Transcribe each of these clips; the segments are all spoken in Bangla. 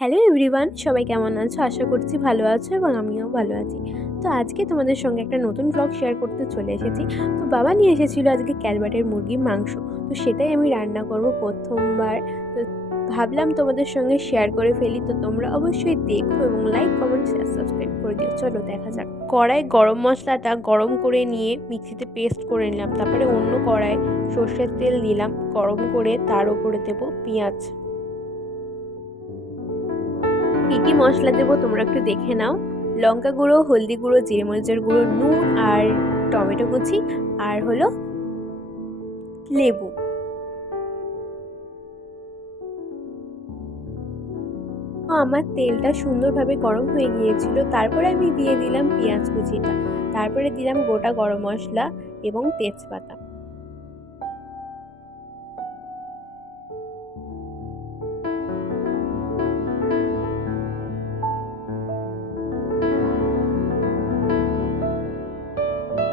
হ্যালো এভরিওয়ান, সবাই কেমন আছো? আশা করছি ভালো আছো এবং আমিও ভালো আছি। তো আজকে তোমাদের সঙ্গে একটা নতুন ব্লগ শেয়ার করতে চলে এসেছি। তো বাবা নিয়ে এসেছিল আজকে ক্যালবাটের মুরগির মাংস। তো সেটাই আমি রান্না করব প্রথমবার। তো ভাবলাম তোমাদের সঙ্গে শেয়ার করে ফেলি। তো তোমরা অবশ্যই দেখো এবং লাইক কমেন্ট শেয়ার সাবস্ক্রাইব করে দিও। চলো দেখা যাক। কড়াই গরম মশলাটা গরম করে নিয়ে মিক্সিতে পেস্ট করে নিলাম। তারপরে অন্য কড়াই সর্ষের তেল দিলাম। গরম করে তার উপরে দেবো পেঁয়াজ। কী কী মশলা দেবো তোমরা একটু দেখে নাও। লঙ্কা গুঁড়ো, হলদি গুঁড়ো, জিরে মরিচের গুঁড়ো, নুন আর টমেটো কুচি আর হলো লেবু। আমার তেলটা সুন্দরভাবে গরম হয়ে গিয়েছিল, তারপরে আমি দিয়ে দিলাম পেঁয়াজ কুচিটা। তারপরে দিলাম গোটা গরম মশলা এবং তেজপাতা।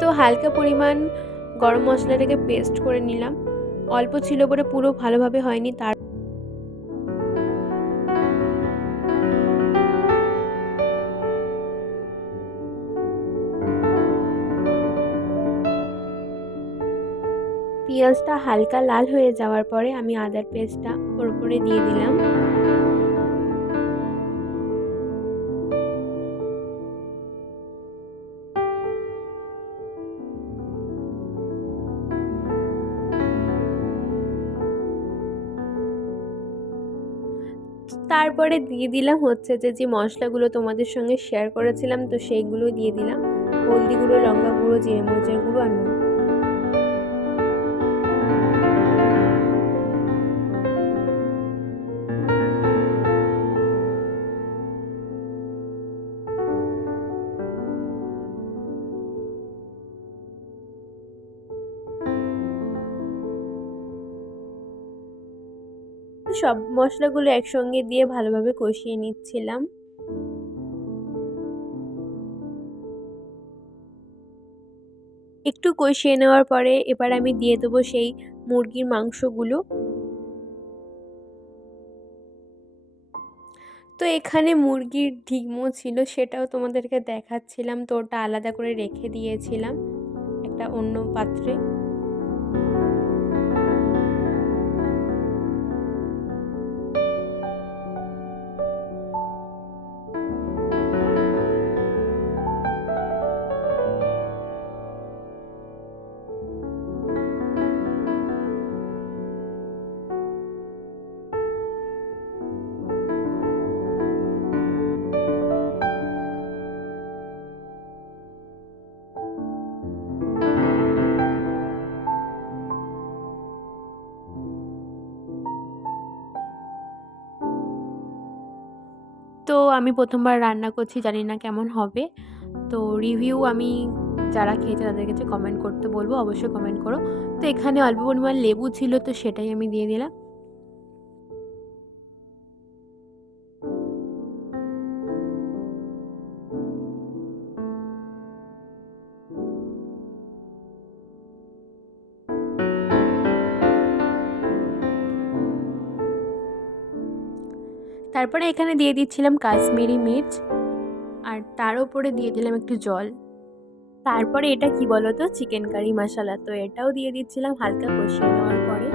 তো হালকা পরিমাণ গরম মশলাটাকে পেস্ট করে নিলাম। অল্প ছিল বলে পুরো ভালোভাবে হয়নি, তার পেঁয়াজটা হালকা লাল হয়ে যাওয়ার পরে আমি আদার পেস্টটা ওর উপরে দিয়ে দিলাম। তারপরে দিয়ে দিলাম হচ্ছে যে যে মশলাগুলো তোমাদের সঙ্গে শেয়ার করেছিলাম, তো সেইগুলো দিয়ে দিলাম। হলদি গুঁড়ো লঙ্কা গুঁড়ো, জিরে মরিচের গুঁড়ো আর নুন। সব মশলাগুলো একসঙ্গে দিয়ে ভালোভাবে কষিয়ে নিচ্ছিলাম। একটু কষিয়ে নেওয়ার পরে এবার আমি দিয়ে দেবো সেই মুরগির মাংসগুলো। তো এখানে মুরগির ঢিমো ছিল সেটাও তোমাদেরকে দেখাচ্ছিলাম, তো ওটা আলাদা করে রেখে দিয়েছিলাম একটা অন্য পাত্রে। তো আমি প্রথমবার রান্না করছি, জানি না কেমন হবে। তো রিভিউ আমি যারা খেয়েছে তাদের কাছে কমেন্ট করতে বলব, অবশ্যই কমেন্ট করো। তো এখানে অল্প পরিমাণ লেবু ছিল তো সেটাই আমি দিয়ে দিলাম। তারপরে এখানে দিয়ে দিচ্ছিলাম কাশ্মীরি মির্চ আর তার উপরে দিয়ে দিলাম একটু জল। তারপরে এটা কি বলো তো চিকেন কারি মশলা। তো এটাও দিয়ে দিচ্ছিলাম, হালকা কষিয়ে দেওয়ার পরে।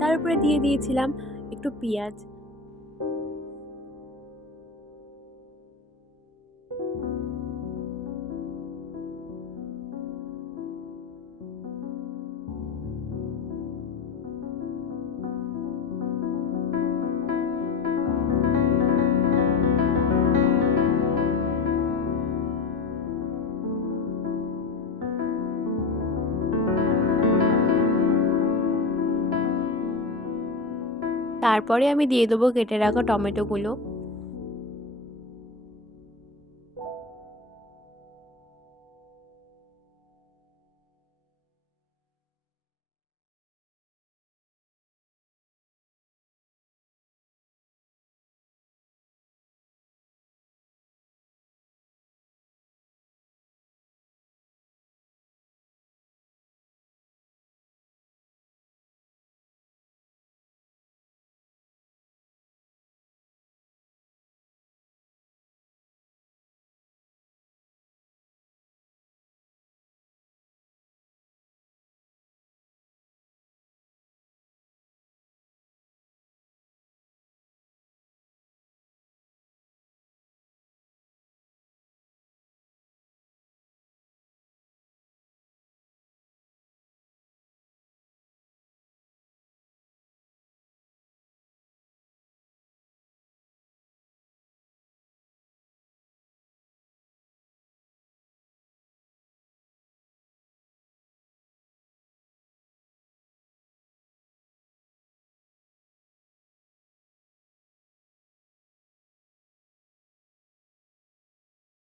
তার উপরে দিয়ে দিয়েছিলাম একটু পেঁয়াজ। তারপরে আমি দিয়ে দেবো কেটে রাখা টমেটোগুলো।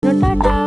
No, no, no.